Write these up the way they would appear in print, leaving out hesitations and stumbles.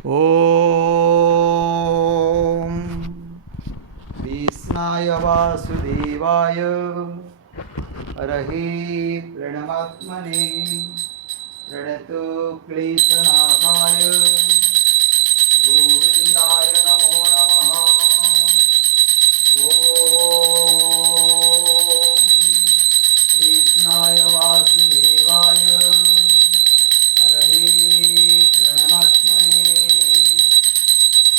ॐ कृष्णाय वासुदेवाय हरहि प्रणमात्मने प्रणतो क्लेशनाशाय गोविन्दाय नमो नमः। ॐ कृष्णाय वासुदेवाय हरहि प्रणमात्मने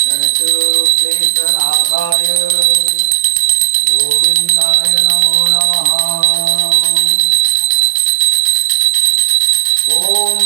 प्रणतो क्लेशनाशाय गोविन्दाय नमो नमः। ॐ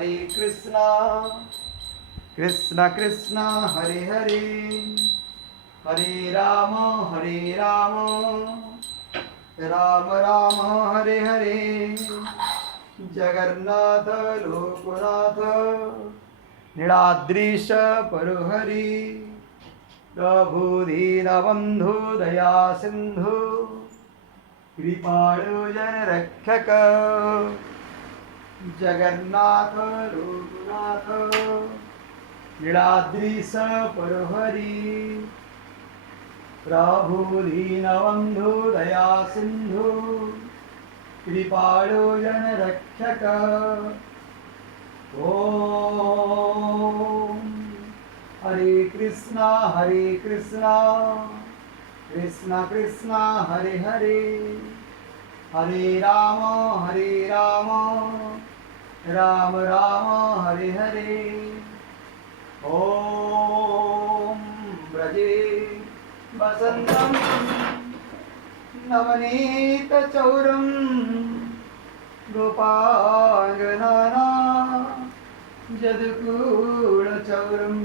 हरे कृष्णा कृष्ण कृष्ण हरे हरे हरे राम राम राम हरे हरे जगन्नाथ लोकनाथ नीलाद्रीश परुहरि प्रभु दीनबंधु दया सिंधु कृपाळु जन रक्षक जगन्नाथ लोकनाथ नीलाद्रीश परुहरि प्रभु दीनबंधु दया सिंधु कृपाळु जन रक्षक ओम हरे कृष्णा कृष्ण कृष्ण हरे हरे हरे राम राम राम हरे हरे ओम ब्रजे वसंतं नवनीतचौरं गोपांगनाना जदुकूलचौरम्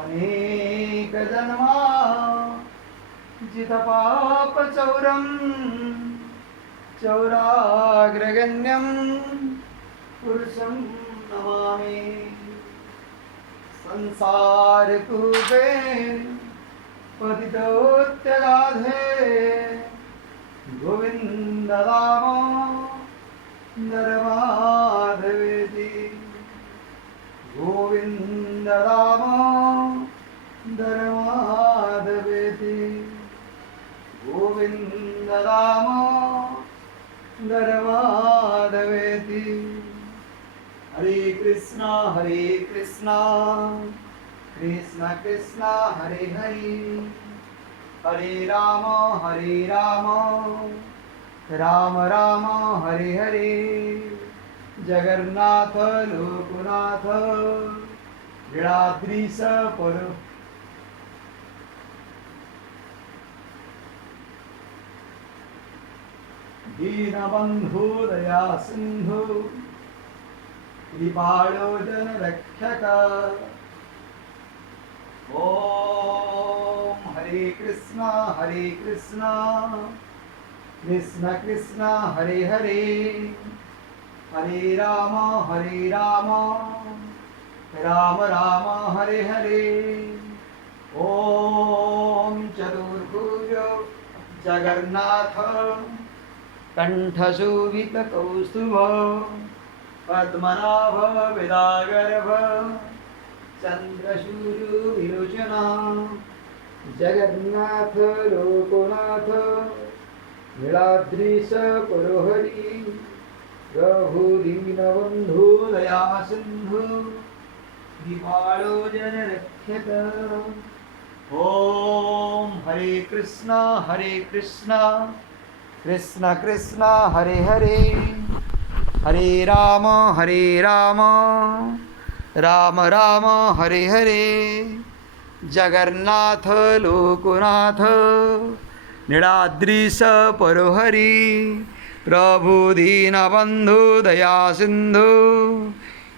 अनेकजन्मा जितपापचौरं चौराग्रगण्यं पुरुषं नमामि संसारकूपे पतितोत्यगाधे गोविन्द दामोदर माधवेति गोविन्द दामोदर माधवेति गोविन्द दामोदर माधवेति हरे कृष्णा कृष्ण कृष्ण हरे हरे हरे राम राम राम हरे हरे जगन्नाथ लोकनाथ नीलाद्रीश परो दीनबंधु दया सिंधु कृपाळु जन रक्षक ओम हरे कृष्णा कृष्ण कृष्ण हरे हरे हरे राम राम राम हरे हरे ओम चतुर्भुज जगन्नाथ कंठशोभितकौस्तुभ पद्मनाभ विदागर्भ चंद्रशूरुविलोचना जगन्नाथ लोकनाथ नीलाद्रीश परुहरि प्रभु दीनबंधु दया सिंधु कृपाळु जन रक्षक ओम हरे कृष्णा कृष्ण कृष्ण हरे हरे हरे राम राम राम हरे हरे जगन्नाथ लोकनाथ नीलाद्रीश परुहरि प्रभु दीनबंधु दया सिंधु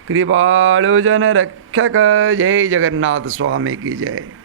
कृपाळु जन रक्षक जय जगन्नाथ स्वामी की जय।